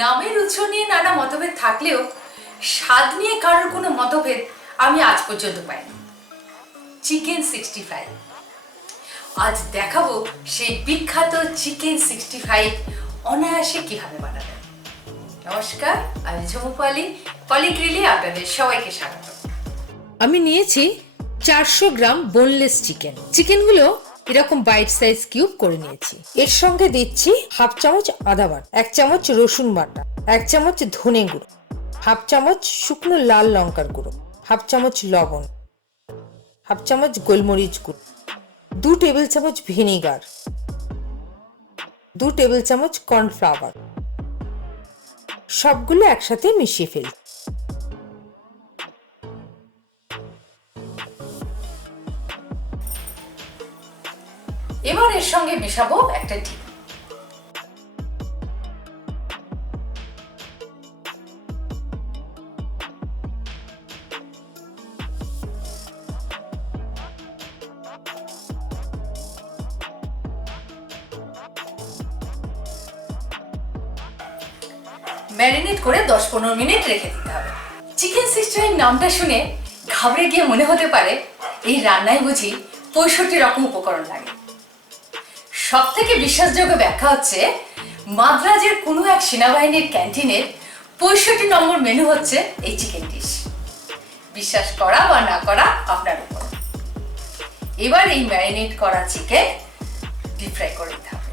নামের উৎস নিয়ে নানা মতভেদ থাকলেও স্বাদ নিয়ে কারোর কোনো মতভেদ আমি আজ পর্যন্ত পাইনি। চিকেন 65। আজ দেখাবো সেই বিখ্যাত চিকেন 65 অনায়াসে কিভাবে বানাবেন। নমস্কার, আমি ঝুমু PoliGrill-এ আপনাদের সবাইকে স্বাগত। আমি নিয়েছি 400 গ্রাম বোনলেস চিকেনগুলো এরকম বাইট সাইজ কিউব করে নিয়েছি। এর সঙ্গে দিচ্ছি হাফ চামচ আদা বাটা, 1 চামচ রসুন বাটা, 1 চামচ ধনে গুঁড়ো, হাফ চামচ শুকনো লাল লঙ্কার গুঁড়ো, হাফ চামচ লবণ, হাফ চামচ গোলমরিচ গুঁড়ো, 2 টেবিল চামচ ভিনেগার, 2 টেবিল চামচ কর্নফ্লাওয়ার। সবগুলো একসাথে মিশিয়ে ফেলি। এবার এর সঙ্গে মেশাবো একটা ডিম। ম্যারিনেট করে 10-15 মিনিট রেখে দিতে হবে। চিকেন 65 নামটা শুনে ঘাবড়ে গিয়ে মনে হতে পারে এই রান্নায় বুঝি 65 রকম উপকরণ লাগে। সব থেকে বিশ্বাসযোগ্য ব্যাখ্যা হচ্ছে মাদ্রাজের কোনো এক সেনাবাহিনীর ক্যান্টিনের 65 নম্বর মেনু হচ্ছে এই চিকেন ডিশ। বিশ্বাস করা বা না করা আপনার উপর। এবার এই ম্যারিনেট করা চিকেন ডিপ ফ্রাই করে দিতে হবে।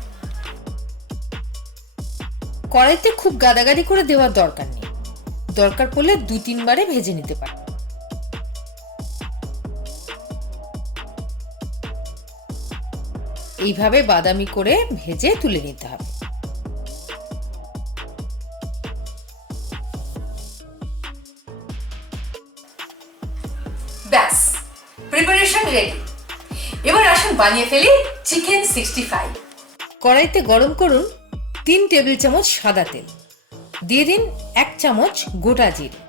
কড়াইতে খুব গাদাগাদি করে দেওয়ার দরকার নেই, দরকার পড়লে 2-3 বারে ভেজে নিতে পারেন। এইভাবে বাদামি করে ভেজে তুলে নিতে হবে। ব্যাস, প্রিপারেশন রেডি। এবার আসুন বানিয়ে ফেলি চিকেন 65। কড়াইতে গরম করুন 3 টেবিল চামচ সাদা তেল, দিয়ে দিন 1 চামচ গোটা জিরে,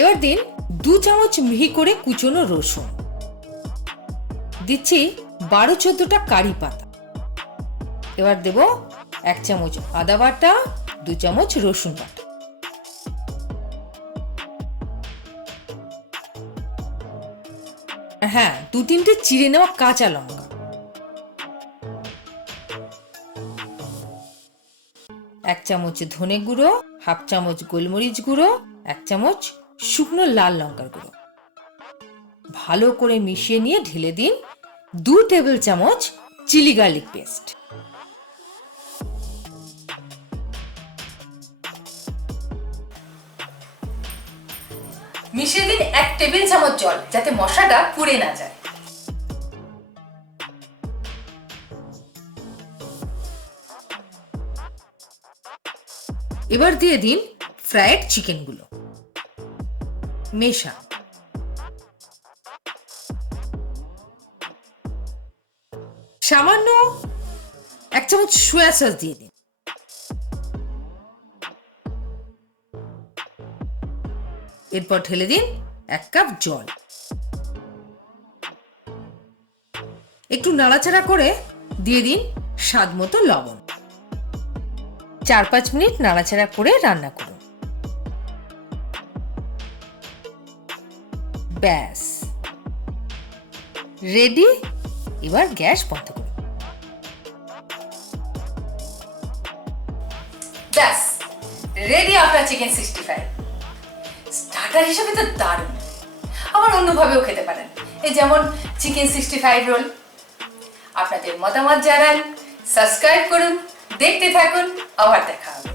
এবার দিন 2 চামচ মিহি করে কুচনো রসুন, দিচ্ছি 12-14টা কারি পাতা, এবার দেব 1 চামচ আদা বাটা, 2 চামচ রসুন বাটা, হ্যাঁ 2-3টে চিড়ে নেওয়া কাঁচা লঙ্কা, 1 চামচ ধনে গুঁড়ো, হাফ চামচ গোলমরিচ গুঁড়ো, 1 চামচ শুকনো লাল লঙ্কার গুঁড়ো। ভালো করে মিশিয়ে নিয়ে ঢেলে দিন 2 টেবিল চামচ চিলি গার্লিক পেস্ট। মিশিয়ে দিন 1 টেবিল চামচ জল, যাতে মশলাটা পুড়ে না যায়। এবার দিয়ে দিন ফ্রাইড চিকেনগুলো, মেশান। সামান্য 1 চামচ সোয়া সস দিয়ে দিন। এরপর ঢেলে দিন 1 কাপ জল। একটু নাড়াচাড়া করে দিয়ে দিন স্বাদ মতো লবণ। 4-5 মিনিট নাড়াচাড়া করে রান্না করুন। ব্যাস রেডি। এবার গ্যাস বন্ধ করুন। ব্যাস রেডি আপনার চিকেন 65। স্টার্টার হিসেবে তো দারুণ, আবার অন্যভাবেও খেতে পারেন, এই যেমন চিকেন 65 রোল। আপনাদের মতামত জানান, সাবস্ক্রাইব করুন, দেখতে থাকুন, আবার দেখা হবে।